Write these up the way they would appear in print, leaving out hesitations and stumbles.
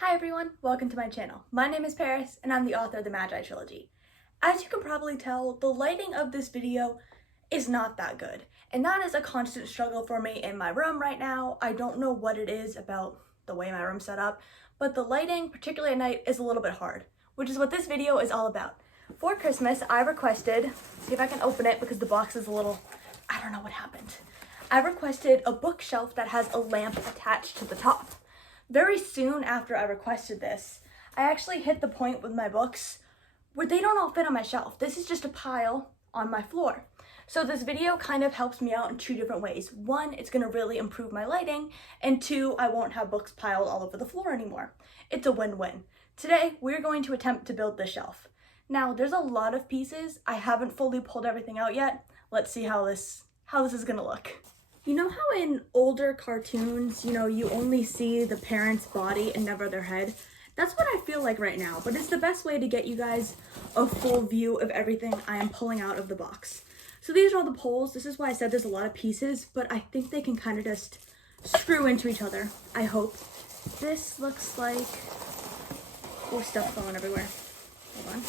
Hi everyone, welcome to my channel. My name is Paris and I'm the author of the Magi Trilogy. As you can probably tell, the lighting of this video is not that good, and that is a constant struggle for me in my room right now. I don't know what it is about the way my room's set up, but the lighting, particularly at night, is a little bit hard, which is what this video is all about. For Christmas, I requested, see if I can open it because the box is a little, I don't know what happened. I requested a bookshelf that has a lamp attached to the top. Very soon after I requested this, I actually hit the point with my books where they don't all fit on my shelf. This is just a pile on my floor. So this video kind of helps me out in two different ways. One, it's gonna really improve my lighting, and two, I won't have books piled all over the floor anymore. It's a win-win. Today, we're going to attempt to build this shelf. Now, there's a lot of pieces. I haven't fully pulled everything out yet. Let's see how this is gonna look. You know how in older cartoons, you only see the parent's body and never their head? That's what I feel like right now, but it's the best way to get you guys a full view of everything I am pulling out of the box. So these are all the poles. This is why I said there's a lot of pieces, but I think they can kind of just screw into each other, I hope. This looks like, oh, stuff falling everywhere. Hold on.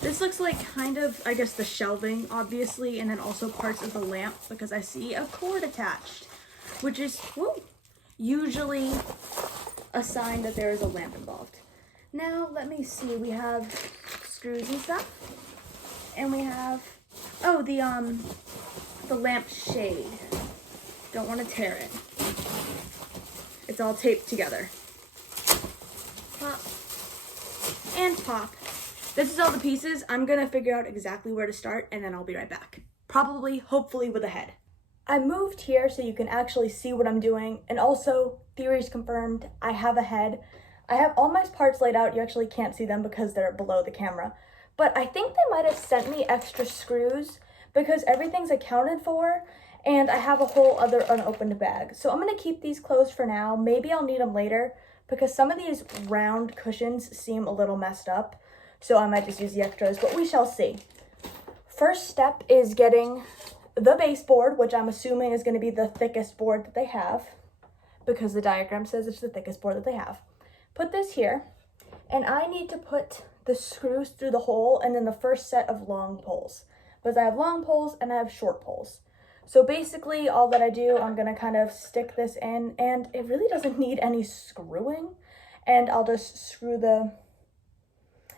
This looks like kind of, I guess, the shelving, obviously, and then also parts of the lamp because I see a cord attached, which is usually a sign that there is a lamp involved. Now, let me see. We have screws and stuff, and we have, oh, the lamp shade. Don't want to tear it. It's all taped together. Pop and pop. This is all the pieces. I'm gonna figure out exactly where to start and then I'll be right back. Probably, hopefully with a head. I moved here so you can actually see what I'm doing, and also, theories confirmed, I have a head. I have all my parts laid out. You actually can't see them because they're below the camera. But I think they might have sent me extra screws because everything's accounted for, and I have a whole other unopened bag. So I'm gonna keep these closed for now. Maybe I'll need them later because some of these round cushions seem a little messed up. So I might just use the extras, but we shall see. First step is getting the baseboard, which I'm assuming is going to be the thickest board that they have, because the diagram says it's the thickest board that they have. Put this here, and I need to put the screws through the hole and then the first set of long poles, because I have long poles and I have short poles. So basically all that I do, I'm going to kind of stick this in, and it really doesn't need any screwing, and I'll just screw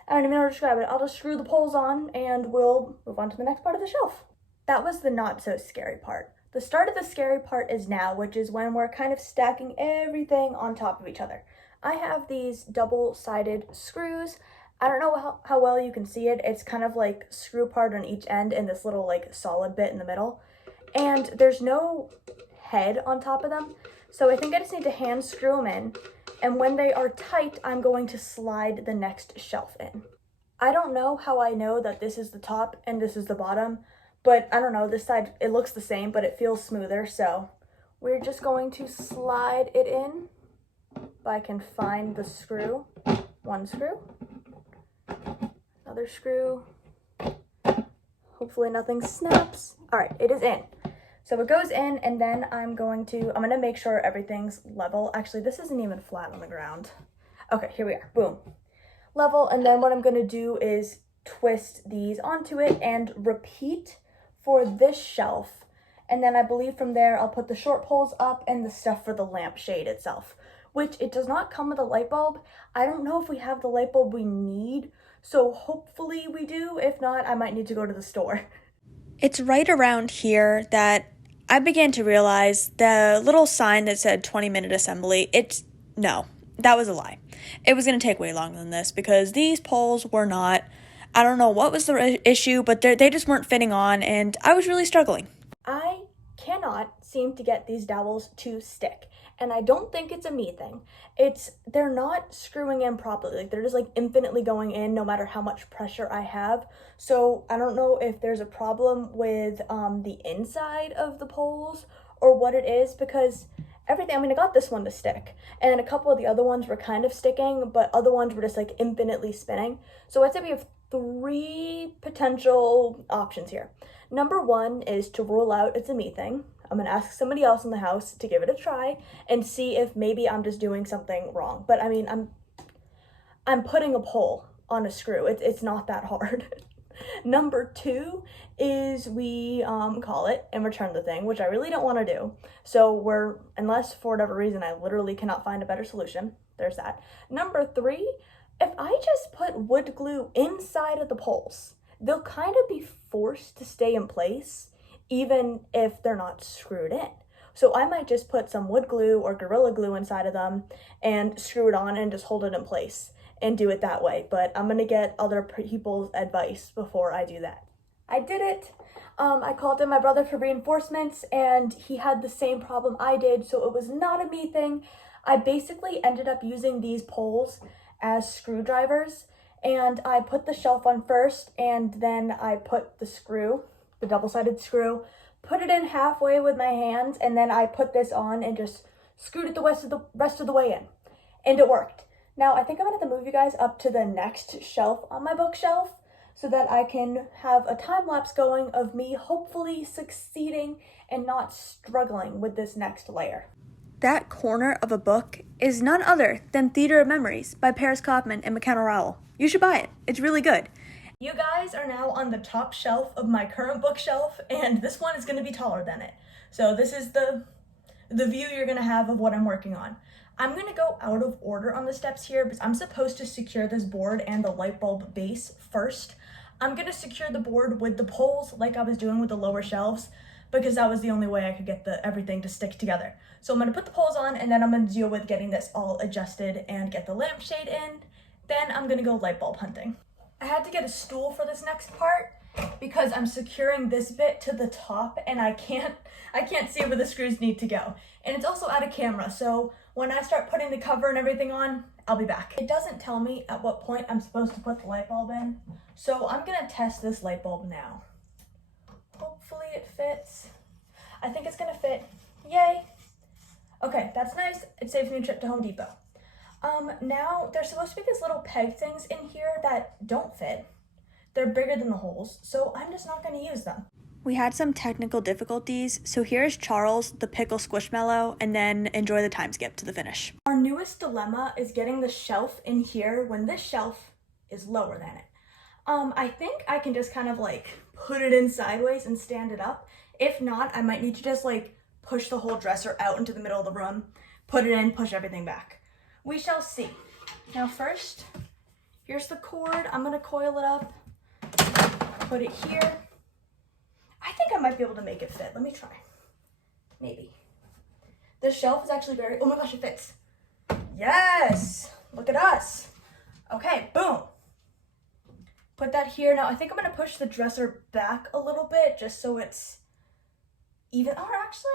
I don't even know how to describe it. I'll just screw the poles on and we'll move on to the next part of the shelf. That was the not so scary part. The start of the scary part is now, which is when we're kind of stacking everything on top of each other. I have these double-sided screws. I don't know how well you can see it. It's kind of like screw part on each end and this little like solid bit in the middle. And there's no head on top of them. So I think I just need to hand screw them in. And when they are tight, I'm going to slide the next shelf in. I don't know how I know that this is the top and this is the bottom, but I don't know, this side, it looks the same, but it feels smoother, so we're just going to slide it in. If I can find the screw. One screw. Another screw. Hopefully nothing snaps. All right, it is in. So it goes in, and then I'm gonna make sure everything's level. Actually, this isn't even flat on the ground. Okay, here we are, boom. Level, and then what I'm gonna do is twist these onto it and repeat for this shelf. And then I believe from there, I'll put the short poles up and the stuff for the lamp shade itself, which it does not come with a light bulb. I don't know if we have the light bulb we need, so hopefully we do. If not, I might need to go to the store. It's right around here that I began to realize the little sign that said 20-minute assembly, no, that was a lie. It was going to take way longer than this because these poles were not, I don't know what was the issue, but they just weren't fitting on and I was really struggling. I cannot seem to get these dowels to stick. And I don't think it's a me thing. They're not screwing in properly. Like they're just like infinitely going in no matter how much pressure I have. So I don't know if there's a problem with the inside of the poles or what it is, because everything, I got this one to stick and a couple of the other ones were kind of sticking, but other ones were just like infinitely spinning. So I'd say we have three potential options here. Number one is to rule out it's a me thing. I'm gonna ask somebody else in the house to give it a try and see if maybe I'm just doing something wrong. But I mean, I'm putting a pole on a screw. It's not that hard. Number 2 is we call it and return the thing, which I really don't want to do. So unless for whatever reason I literally cannot find a better solution, there's that. Number 3, if I just put wood glue inside of the poles, they'll kind of be forced to stay in place even if they're not screwed in. So I might just put some wood glue or Gorilla Glue inside of them and screw it on and just hold it in place and do it that way. But I'm gonna get other people's advice before I do that. I did it. I called in my brother for reinforcements and he had the same problem I did, so it was not a me thing. I basically ended up using these poles as screwdrivers, and I put the shelf on first and then I put the screw, the double-sided screw, put it in halfway with my hands, and then I put this on and just screwed it the rest of the way in, and it worked. Now I think I'm gonna have to move you guys up to the next shelf on my bookshelf so that I can have a time lapse going of me hopefully succeeding and not struggling with this next layer. That corner of a book is none other than Theater of Memories by Paris Kaufman and McKenna Rowell. You should buy it. It's really good. You guys are now on the top shelf of my current bookshelf, and this one is going to be taller than it. So this is the view you're going to have of what I'm working on. I'm going to go out of order on the steps here because I'm supposed to secure this board and the light bulb base first. I'm going to secure the board with the poles like I was doing with the lower shelves because that was the only way I could get everything to stick together. So I'm going to put the poles on, and then I'm going to deal with getting this all adjusted and get the lampshade in. Then I'm going to go light bulb hunting. I had to get a stool for this next part because I'm securing this bit to the top and I can't see where the screws need to go. And it's also out of camera, so when I start putting the cover and everything on, I'll be back. It doesn't tell me at what point I'm supposed to put the light bulb in, so I'm gonna test this light bulb now. Hopefully it fits. I think it's gonna fit. Yay! Okay, that's nice. It saves me a trip to Home Depot. Now there's supposed to be these little peg things in here that don't fit. They're bigger than the holes, so I'm just not gonna use them. We had some technical difficulties, so here's Charles, the pickle squishmallow, and then enjoy the time skip to the finish. Our newest dilemma is getting the shelf in here when this shelf is lower than it. I think I can just kind of like put it in sideways and stand it up. If not, I might need to just like push the whole dresser out into the middle of the room, put it in, push everything back. We shall see. Now first, here's the cord. I'm gonna coil it up, put it here. I think I might be able to make it fit. Let me try. Maybe. This shelf is actually oh my gosh, it fits. Yes! Look at us. Okay, boom. Put that here. Now I think I'm gonna push the dresser back a little bit just so it's even, or actually,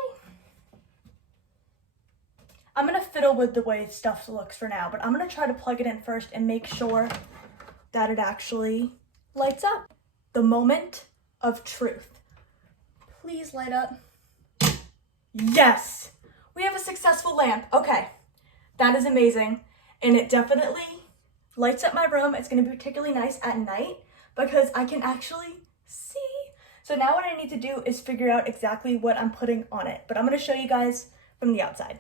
I'm gonna fiddle with the way stuff looks for now, but I'm gonna try to plug it in first and make sure that it actually lights up. The moment of truth. Please light up. Yes! We have a successful lamp. Okay, that is amazing. And it definitely lights up my room. It's gonna be particularly nice at night because I can actually see. So now what I need to do is figure out exactly what I'm putting on it, but I'm gonna show you guys from the outside.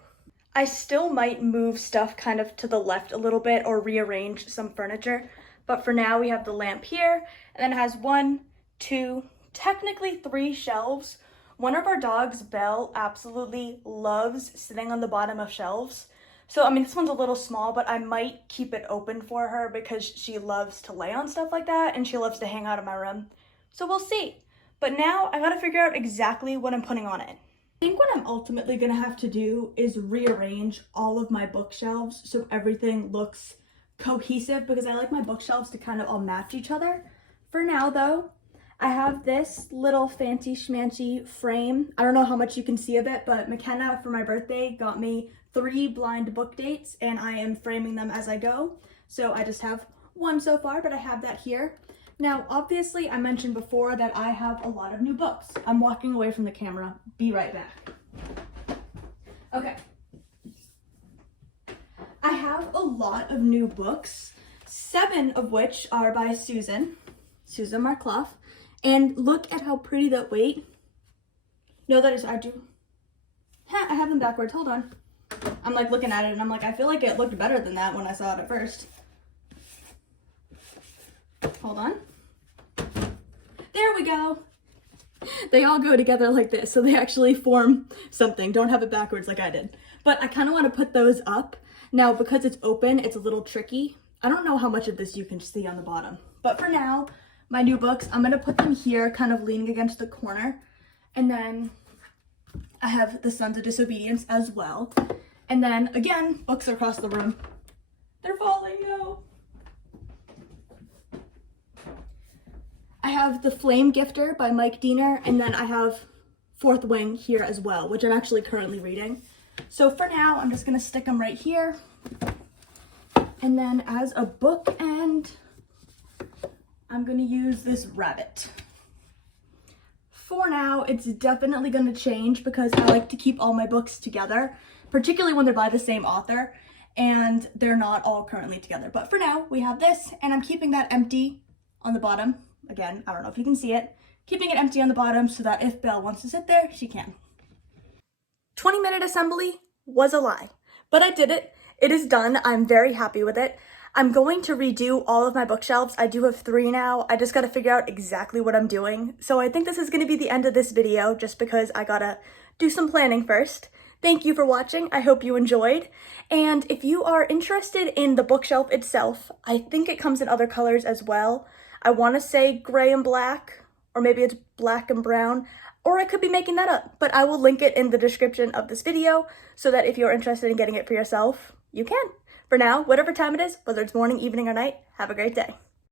I still might move stuff kind of to the left a little bit or rearrange some furniture, but for now we have the lamp here, and then it has 1, 2, technically 3 shelves. One of our dogs, Belle, absolutely loves sitting on the bottom of shelves. So, I mean, this one's a little small, but I might keep it open for her because she loves to lay on stuff like that and she loves to hang out in my room. So we'll see. But now I gotta figure out exactly what I'm putting on it. I think what I'm ultimately gonna have to do is rearrange all of my bookshelves so everything looks cohesive because I like my bookshelves to kind of all match each other. For now though, I have this little fancy schmancy frame. I don't know how much you can see of it, but McKenna for my birthday got me 3 blind book dates and I am framing them as I go. So I just have 1 so far, but I have that here. Now, obviously I mentioned before that I have a lot of new books. I'm walking away from the camera. Be right back. Okay. I have a lot of new books, 7 of which are by Susan Marclough. And look at how pretty that, wait. No, that is, I do. I have them backwards. Hold on. I'm like looking at it and I'm like, I feel like it looked better than that when I saw it at first. Hold on. There we go. They all go together like this, so they actually form something. Don't have it backwards like I did. But I kind of want to put those up. Now, because it's open, it's a little tricky. I don't know how much of this you can see on the bottom. But for now, my new books, I'm going to put them here, kind of leaning against the corner. And then I have the Sons of Disobedience as well. And then, again, books across the room. They're falling, yo! I have The Flame Gifter by Mike Diener, and then I have Fourth Wing here as well, which I'm actually currently reading. So for now, I'm just going to stick them right here. And then as a bookend, I'm going to use this rabbit. For now, it's definitely going to change because I like to keep all my books together, particularly when they're by the same author, and they're not all currently together. But for now, we have this, and I'm keeping that empty on the bottom. Again, I don't know if you can see it. Keeping it empty on the bottom so that if Belle wants to sit there, she can. 20-minute assembly was a lie, but I did it. It is done. I'm very happy with it. I'm going to redo all of my bookshelves. I do have 3 now. I just got to figure out exactly what I'm doing. So I think this is going to be the end of this video just because I gotta do some planning first. Thank you for watching. I hope you enjoyed. And if you are interested in the bookshelf itself, I think it comes in other colors as well. I want to say gray and black, or maybe it's black and brown, or I could be making that up, but I will link it in the description of this video so that if you're interested in getting it for yourself, you can. For now, whatever time it is, whether it's morning, evening, or night, have a great day.